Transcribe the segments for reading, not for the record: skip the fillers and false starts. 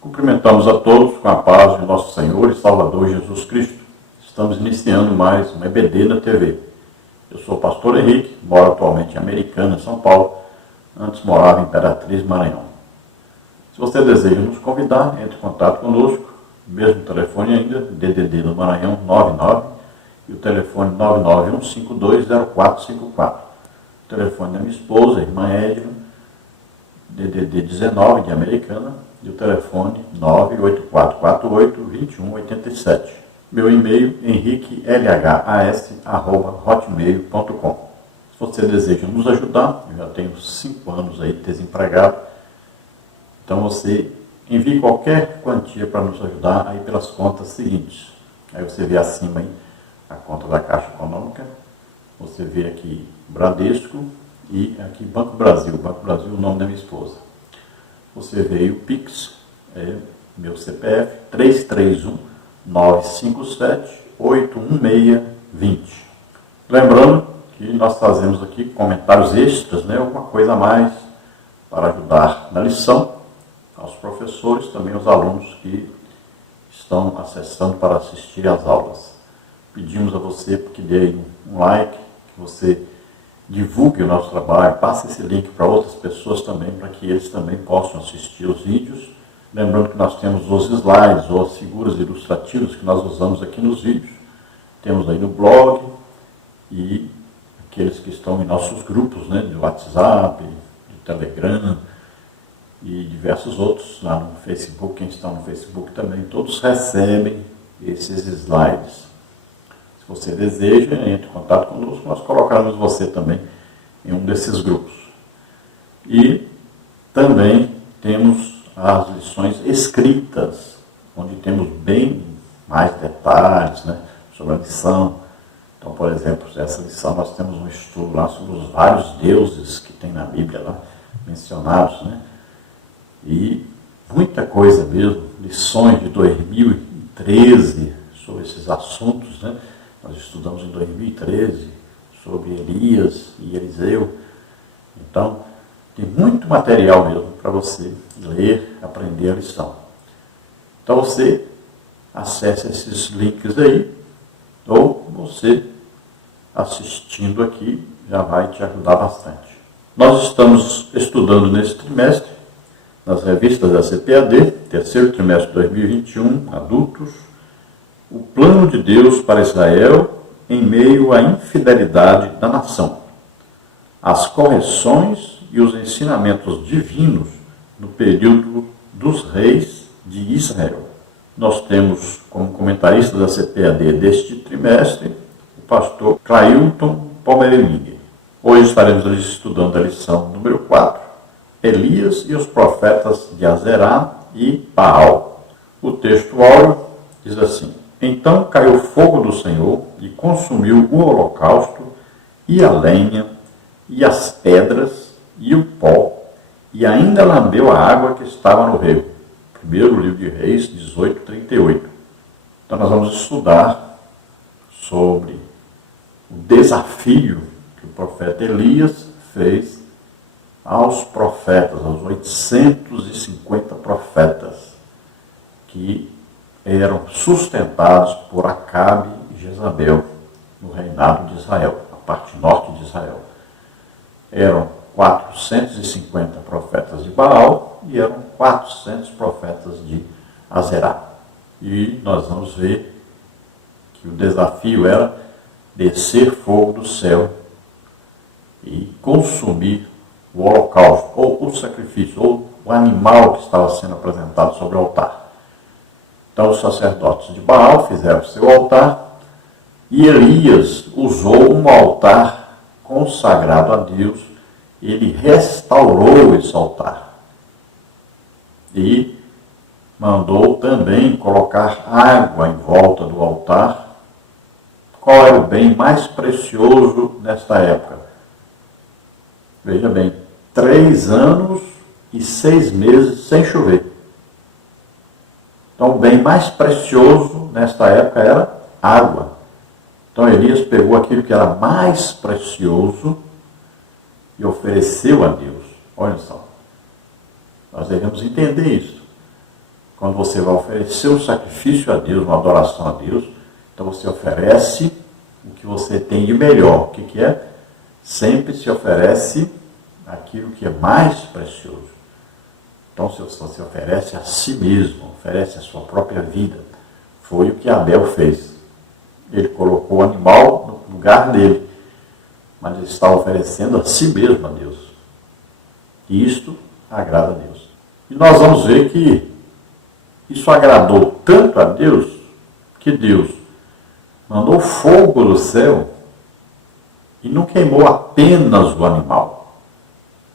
Cumprimentamos a todos com a paz de nosso Senhor e Salvador Jesus Cristo. Estamos iniciando mais um EBD na TV. Eu sou o pastor Henrique, moro atualmente em Americana, São Paulo. Antes morava em Imperatriz, Maranhão. Se você deseja nos convidar, entre em contato conosco. Mesmo telefone ainda, DDD do Maranhão 99 e o telefone 991520454. O telefone da minha esposa, irmã Edna, DDD 19 de Americana, e o telefone 98448-2187. Meu e-mail, henriquelhas@hotmail.com. Se você deseja nos ajudar, eu já tenho 5 anos aí desempregado, então você envie qualquer quantia para nos ajudar aí pelas contas seguintes. Aí você vê acima aí a conta da Caixa Econômica, você vê aqui Bradesco e aqui Banco Brasil. Banco Brasil é o nome da minha esposa. Você vê o Pix, meu CPF, 331-957-81620. Lembrando que nós fazemos aqui comentários extras, alguma coisa a mais para ajudar na lição, aos professores, também aos alunos que estão acessando para assistir às aulas. Pedimos a você que dê um like, que você divulgue o nosso trabalho, passe esse link para outras pessoas também, para que eles também possam assistir os vídeos. Lembrando que nós temos os slides ou as figuras ilustrativas que nós usamos aqui nos vídeos. Temos aí no blog e aqueles que estão em nossos grupos, de WhatsApp, de Telegram e diversos outros lá no Facebook. Quem está no Facebook também, todos recebem esses slides. Se você deseja, entre em contato conosco, nós colocaremos você também em um desses grupos. E também temos as lições escritas, onde temos bem mais detalhes sobre a lição. Então, por exemplo, essa lição nós temos um estudo lá sobre os vários deuses que tem na Bíblia lá mencionados, e muita coisa mesmo, lições de 2013 sobre esses assuntos, Nós estudamos em 2013 sobre Elias e Eliseu. Então, tem muito material mesmo para você ler, aprender a lição. Então, você acesse esses links aí, ou você assistindo aqui já vai te ajudar bastante. Nós estamos estudando nesse trimestre, nas revistas da CPAD, terceiro trimestre de 2021, adultos, o plano de Deus para Israel em meio à infidelidade da nação, as correções e os ensinamentos divinos no período dos reis de Israel. Nós temos como comentarista da CPAD deste trimestre o pastor Clailton Pomeremini. Hoje estaremos estudando a lição número 4, Elias e os profetas de Azerá e Baal. O texto áureo diz assim: Então caiu fogo do Senhor e consumiu o holocausto, e a lenha, e as pedras, e o pó, e ainda lambeu a água que estava no rio. Primeiro livro de Reis, 18:38. Então nós vamos estudar sobre o desafio que o profeta Elias fez aos profetas, aos 850 profetas, que eram sustentados por Acabe e Jezabel no reinado de Israel, a parte norte de Israel. Eram 450 profetas de Baal e eram 400 profetas de Azerá. E nós vamos ver que o desafio era descer fogo do céu e consumir o holocausto, ou o sacrifício, ou o animal que estava sendo apresentado sobre o altar. Então os sacerdotes de Baal fizeram seu altar, e Elias usou um altar consagrado a Deus. Ele restaurou esse altar e mandou também colocar água em volta do altar. Qual era o bem mais precioso nesta época? Veja bem, 3 anos e 6 meses sem chover. Então o bem mais precioso nesta época era água. Então Elias pegou aquilo que era mais precioso e ofereceu a Deus. Olha só, nós devemos entender isso. Quando você vai oferecer um sacrifício a Deus, uma adoração a Deus, então você oferece o que você tem de melhor. O que é? Sempre se oferece aquilo que é mais precioso. Então, se você oferece a si mesmo, oferece a sua própria vida, foi o que Abel fez. Ele colocou o animal no lugar dele, mas ele está oferecendo a si mesmo a Deus. E isto agrada a Deus. E nós vamos ver que isso agradou tanto a Deus, que Deus mandou fogo do céu e não queimou apenas o animal.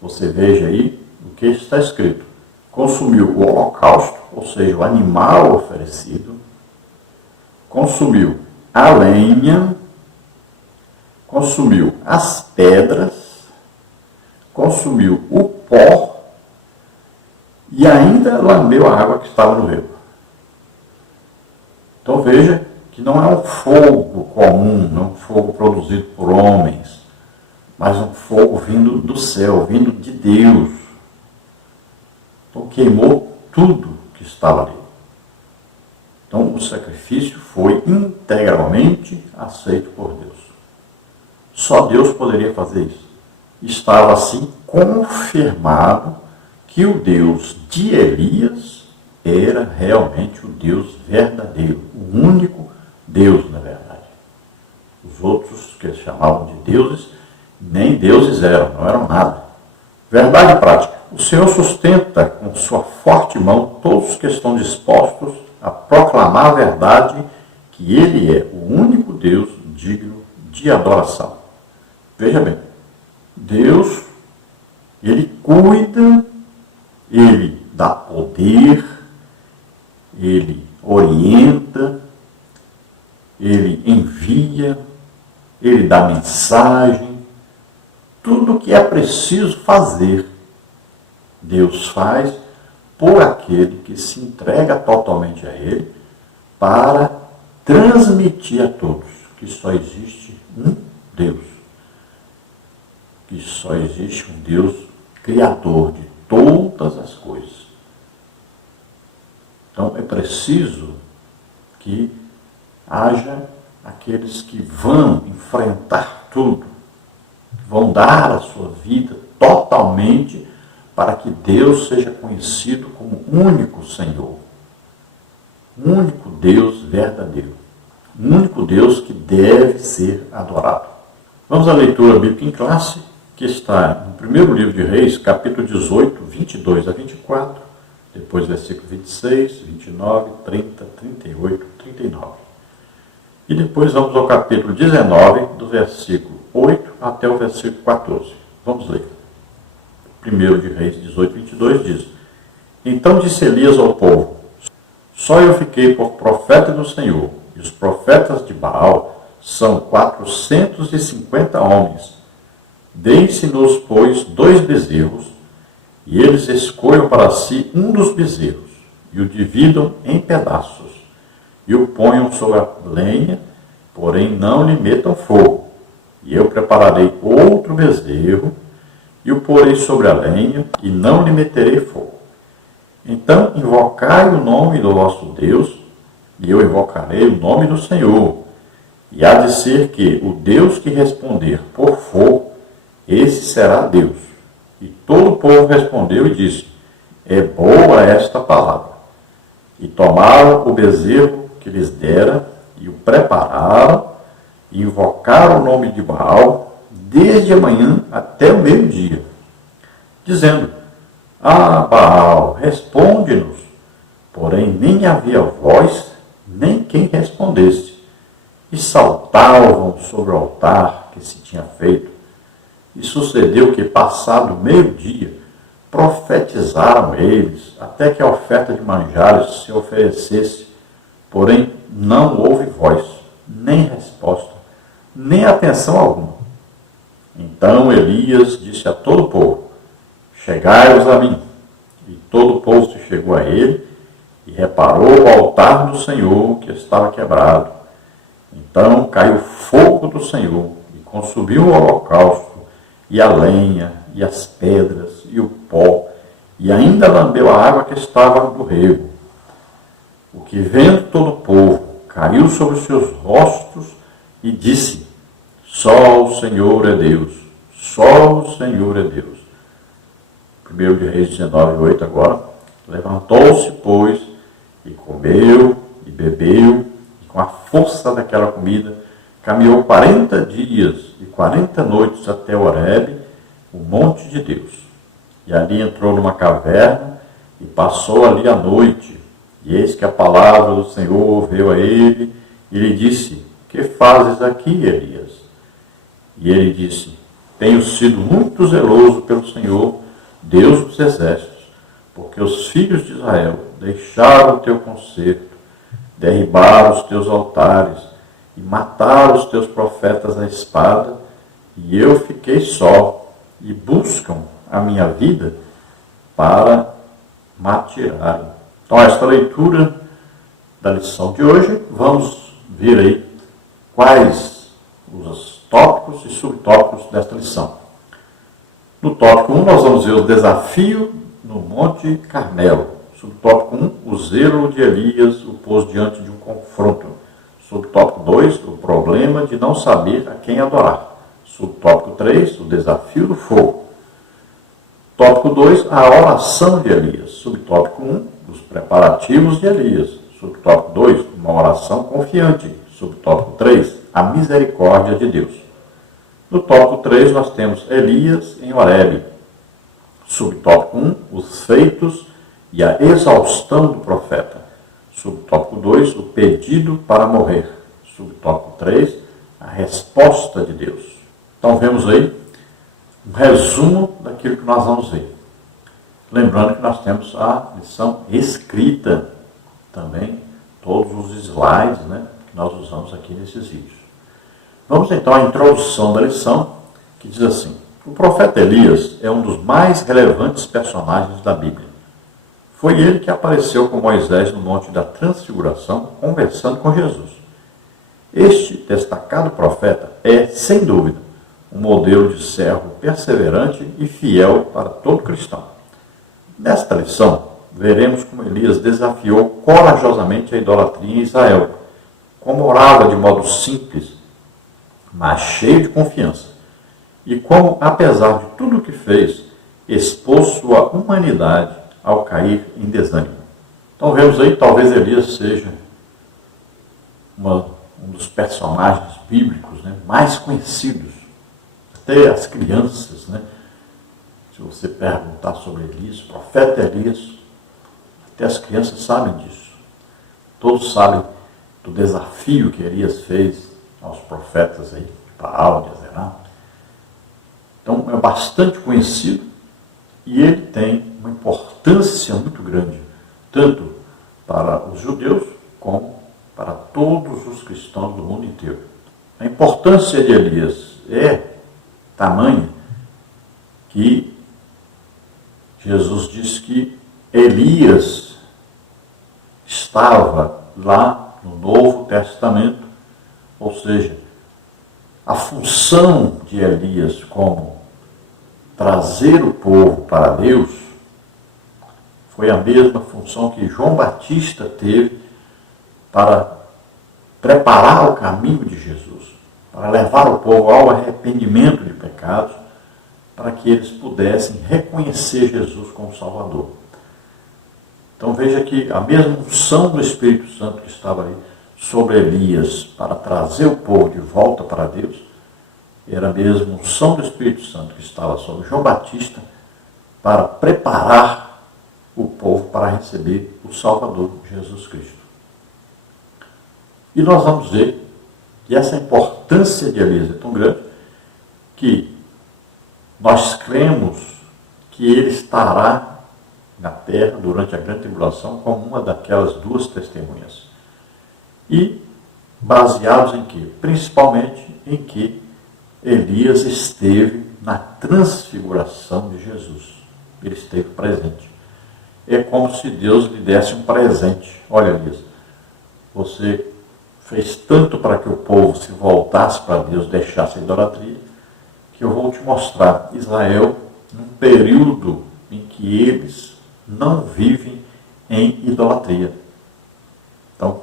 Você veja aí o que está escrito. Consumiu o holocausto, ou seja, o animal oferecido, consumiu a lenha, consumiu as pedras, consumiu o pó e ainda lambeu a água que estava no rio. Então veja que não é um fogo comum, não é um fogo produzido por homens, mas um fogo vindo do céu, vindo de Deus. Então queimou tudo que estava ali. Então o sacrifício foi integralmente aceito por Deus. Só Deus poderia fazer isso. Estava assim confirmado que o Deus de Elias era realmente o Deus verdadeiro, o único Deus, na verdade. Os outros que eles chamavam de deuses, nem deuses eram, não eram nada. Verdade prática. O Senhor sustenta com sua forte mão todos os que estão dispostos a proclamar a verdade que Ele é o único Deus digno de adoração. Veja bem, Deus, Ele cuida, Ele dá poder, Ele orienta, Ele envia, Ele dá mensagem, tudo o que é preciso fazer, Deus faz por aquele que se entrega totalmente a Ele para transmitir a todos que só existe um Deus. Que só existe um Deus criador de todas as coisas. Então é preciso que haja aqueles que vão enfrentar tudo, que vão dar a sua vida totalmente para que Deus seja conhecido como único Senhor, único Deus verdadeiro, único Deus que deve ser adorado. Vamos à leitura bíblica em classe, que está no primeiro livro de Reis, capítulo 18, 22 a 24, depois versículo 26, 29, 30, 38, 39. E depois vamos ao capítulo 19, do versículo 8 até o versículo 14. Vamos ler. Primeiro de Reis 18, 22 diz: Então disse Elias ao povo: Só eu fiquei por profeta do Senhor, e os profetas de Baal são 450 homens. Deem-se-nos, pois, 2 bezerros, e eles escolham para si um dos bezerros, e o dividam em pedaços, e o ponham sobre a lenha, porém não lhe metam fogo. E eu prepararei outro bezerro, e o porei sobre a lenha, e não lhe meterei fogo. Então invocai o nome do vosso Deus, e eu invocarei o nome do Senhor. E há de ser que o Deus que responder por fogo, esse será Deus. E todo o povo respondeu e disse: É boa esta palavra. E tomaram o bezerro que lhes dera, e o prepararam, e invocaram o nome de Baal, desde a manhã até o meio-dia, dizendo: Ah, Baal, responde-nos. Porém nem havia voz, nem quem respondesse. E saltavam sobre o altar que se tinha feito. E sucedeu que, passado meio-dia, profetizaram eles, até que a oferta de manjares se oferecesse. Porém não houve voz, nem resposta, nem atenção alguma. Então Elias disse a todo o povo: Chegai-vos a mim. E todo o povo se chegou a ele, e reparou o altar do Senhor que estava quebrado. Então caiu fogo do Senhor, e consumiu o holocausto, e a lenha, e as pedras, e o pó, e ainda lambeu a água que estava no rego. o que vendo todo o povo, caiu sobre os seus rostos e disse: só o Senhor é Deus, só o Senhor é Deus. 1 de Reis 19:8 agora. Levantou-se, pois, e comeu, e bebeu, e com a força daquela comida, caminhou 40 dias e 40 noites até Horebe, o monte de Deus. E ali entrou numa caverna, e passou ali a noite. E eis que a palavra do Senhor veio a ele, e lhe disse: que fazes aqui, Elias? E ele disse: tenho sido muito zeloso pelo Senhor, Deus dos exércitos, porque os filhos de Israel deixaram o teu concerto, derribaram os teus altares e mataram os teus profetas à espada, e eu fiquei só, e buscam a minha vida para matirarem. Então, esta leitura da lição de hoje, vamos ver aí quais os tópicos e subtópicos desta lição. No tópico 1, nós vamos ver o desafio no Monte Carmelo. Subtópico 1, o zelo de Elias o pôs diante de um confronto. Subtópico 2, o problema de não saber a quem adorar. Subtópico 3, o desafio do fogo. Tópico 2, a oração de Elias. Subtópico 1, os preparativos de Elias. Subtópico 2, uma oração confiante. Subtópico 3, a misericórdia de Deus. No tópico 3, nós temos Elias em Horebe. Subtópico 1, os feitos e a exaustão do profeta. Subtópico 2, o pedido para morrer. Subtópico 3, a resposta de Deus. Então, vemos aí um resumo daquilo que nós vamos ver. Lembrando que nós temos a lição escrita também, todos os slides, que nós usamos aqui nesses vídeos. Vamos então à introdução da lição, que diz assim: o profeta Elias é um dos mais relevantes personagens da Bíblia. Foi ele que apareceu com Moisés no Monte da Transfiguração, conversando com Jesus. Este destacado profeta é, sem dúvida, um modelo de servo perseverante e fiel para todo cristão. Nesta lição, veremos como Elias desafiou corajosamente a idolatria em Israel, como orava de modo simples, mas cheio de confiança, e como, apesar de tudo o que fez, expôs sua humanidade ao cair em desânimo. Então vemos aí, talvez Elias seja um dos personagens bíblicos mais conhecidos, até as crianças, se você perguntar sobre Elias, o profeta Elias, até as crianças sabem disso. Todos sabem do desafio que Elias fez aos profetas aí, de Baal, de Azerá. Então, é bastante conhecido e ele tem uma importância muito grande, tanto para os judeus como para todos os cristãos do mundo inteiro. A importância de Elias é tamanha que Jesus disse que Elias estava lá no Novo Testamento. Ou seja, a função de Elias como trazer o povo para Deus foi a mesma função que João Batista teve para preparar o caminho de Jesus, para levar o povo ao arrependimento de pecados, para que eles pudessem reconhecer Jesus como Salvador. Então veja que a mesma unção do Espírito Santo que estava ali sobre Elias para trazer o povo de volta para Deus, era a mesma unção do Espírito Santo que estava sobre João Batista para preparar o povo para receber o Salvador, Jesus Cristo. E nós vamos ver que essa importância de Elias é tão grande que nós cremos que ele estará na terra durante a grande tribulação como uma daquelas duas testemunhas. E baseados em quê? Principalmente em que Elias esteve na transfiguração de Jesus. Ele esteve presente. É como se Deus lhe desse um presente. Olha, Elias, você fez tanto para que o povo se voltasse para Deus, deixasse a idolatria, que eu vou te mostrar Israel num período em que eles não vivem em idolatria. Então,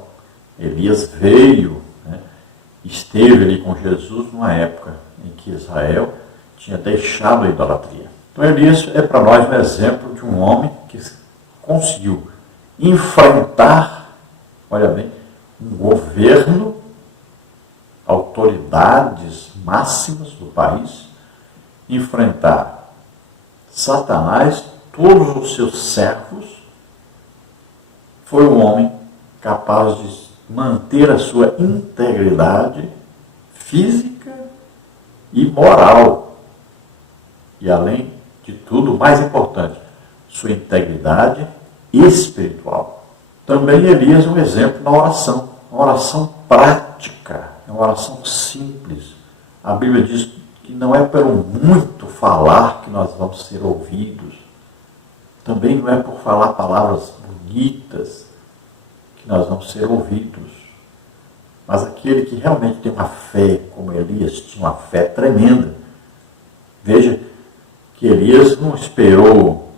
Elias veio, né, esteve ali com Jesus numa época em que Israel tinha deixado a idolatria. Então, Elias é para nós um exemplo de um homem que conseguiu enfrentar, olha bem, um governo, autoridades máximas do país, enfrentar Satanás, todos os seus servos. Foi um homem capaz de manter a sua integridade física e moral. E além de tudo, o mais importante, sua integridade espiritual. Também Elias é um exemplo na oração, uma oração prática, uma oração simples. A Bíblia diz que não é pelo muito falar que nós vamos ser ouvidos, também não é por falar palavras bonitas que nós vamos ser ouvidos, mas aquele que realmente tem uma fé, como Elias tinha uma fé tremenda. Veja que Elias não esperou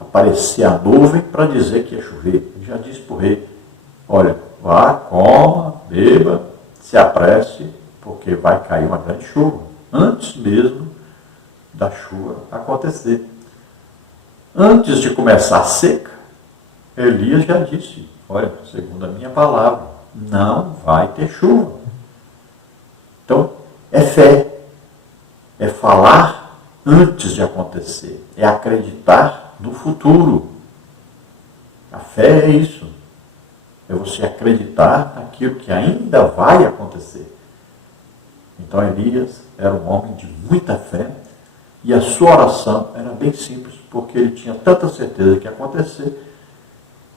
aparecer a nuvem para dizer que ia chover. Ele já disse para o rei, olha, vá, coma, beba, se apresse, porque vai cair uma grande chuva, antes mesmo da chuva acontecer. Antes de começar a seca, Elias já disse, olha, segundo a minha palavra, não vai ter chuva. Então, é fé, é falar antes de acontecer, é acreditar no futuro. A fé é isso, é você acreditar naquilo que ainda vai acontecer. Então Elias era um homem de muita fé e a sua oração era bem simples, porque ele tinha tanta certeza que ia acontecer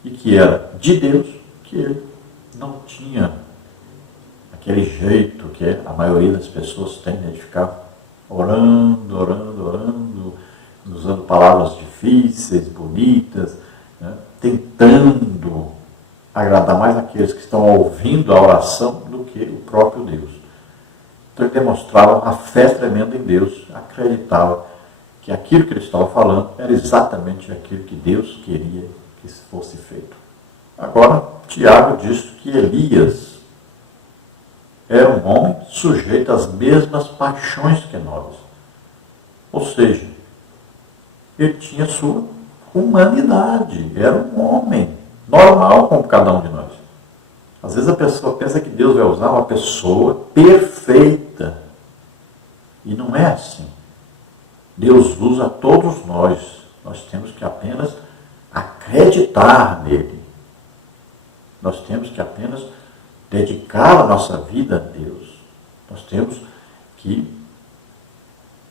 e que era de Deus, que ele não tinha aquele jeito que a maioria das pessoas tem, né, de ficar orando, usando palavras difíceis, bonitas, né, tentando agradar mais aqueles que estão ouvindo a oração do que o próprio Deus. Então ele demonstrava uma fé tremenda em Deus, acreditava que aquilo que ele estava falando era exatamente aquilo que Deus queria que fosse feito. Agora, Tiago diz que Elias era um homem sujeito às mesmas paixões que nós. Ou seja, ele tinha sua humanidade, era um homem normal como cada um de nós. Às vezes a pessoa pensa que Deus vai usar uma pessoa perfeita. E não é assim. Deus usa todos nós. Nós temos que apenas acreditar nele. Nós temos que apenas dedicar a nossa vida a Deus. Nós temos que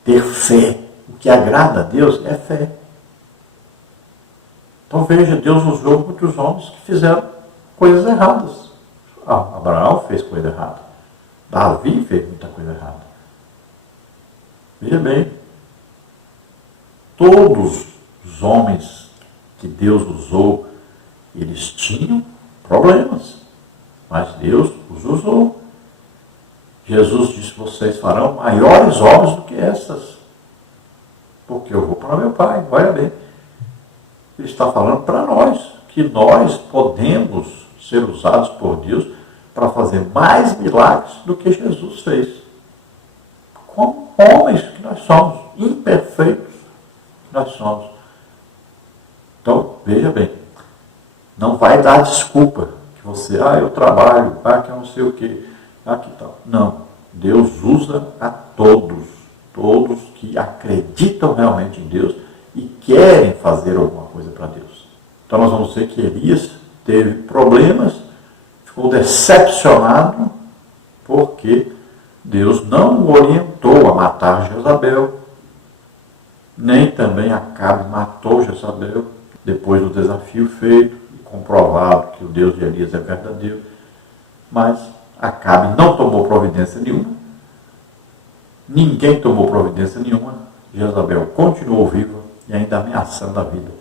ter fé. O que agrada a Deus é fé. Então veja, Deus usou muitos homens que fizeram coisas erradas. Abraão fez coisa errada. Davi fez muita coisa errada. Veja bem, todos os homens que Deus usou, eles tinham problemas, mas Deus os usou. Jesus disse, vocês farão maiores obras do que essas, porque eu vou para meu Pai. Olha bem, ele está falando para nós, que nós podemos ser usados por Deus para fazer mais milagres do que Jesus fez. Como homens que nós somos, imperfeitos que nós somos. Então, veja bem, não vai dar desculpa que você, eu trabalho, que eu não sei o quê, que tal. Não, Deus usa a todos que acreditam realmente em Deus e querem fazer alguma coisa para Deus. Então nós vamos ver que Elias teve problemas, ficou decepcionado, porque Deus não o orientou a matar Jezabel, nem também Acabe matou Jezabel, depois do desafio feito, e comprovado que o Deus de Elias é verdadeiro. Mas Acabe não tomou providência nenhuma, ninguém tomou providência nenhuma, Jezabel continuou viva e ainda ameaçando a vida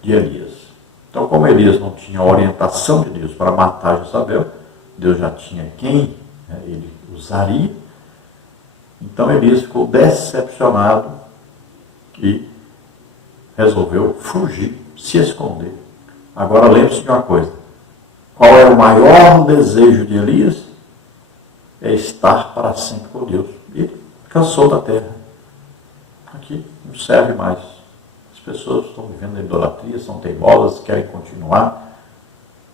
de Elias. Então, como Elias não tinha orientação de Deus para matar Jezabel, Deus já tinha quem ele usaria. Então Elias ficou decepcionado e resolveu fugir, se esconder. Agora lembre-se de uma coisa, Qual era o maior desejo de Elias? É estar para sempre com Deus. Ele cansou da terra. Aqui não serve mais. As pessoas estão vivendo na idolatria, são teimosas, querem continuar.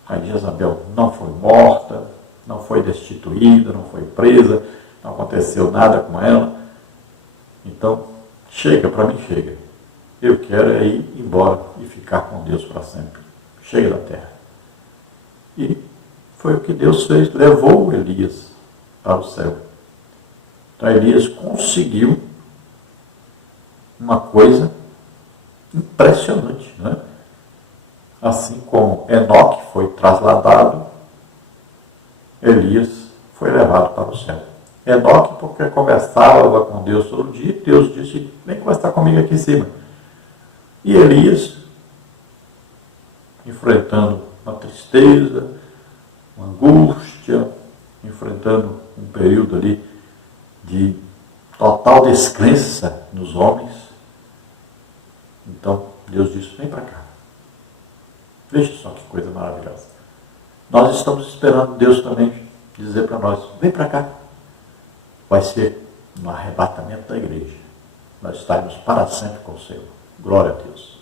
A Jezabel não foi morta, não foi destituída, não foi presa, não aconteceu nada com ela. Então, chega, para mim chega. Eu quero é ir embora e ficar com Deus para sempre. Chega da terra. E foi o que Deus fez, levou Elias para o céu. Então Elias conseguiu uma coisa impressionante, né? Assim como Enoque foi trasladado, Elias foi levado para o céu. Enoque porque conversava com Deus todo dia, Deus disse, vem conversar comigo aqui em cima. E Elias, enfrentando uma tristeza, uma angústia, enfrentando um período ali de total descrença nos homens. Então Deus disse, vem para cá. Veja só que coisa maravilhosa. Nós estamos esperando Deus também dizer para nós, vem para cá. Vai ser no arrebatamento da igreja. Nós estaremos para sempre com o Senhor. Glória a Deus.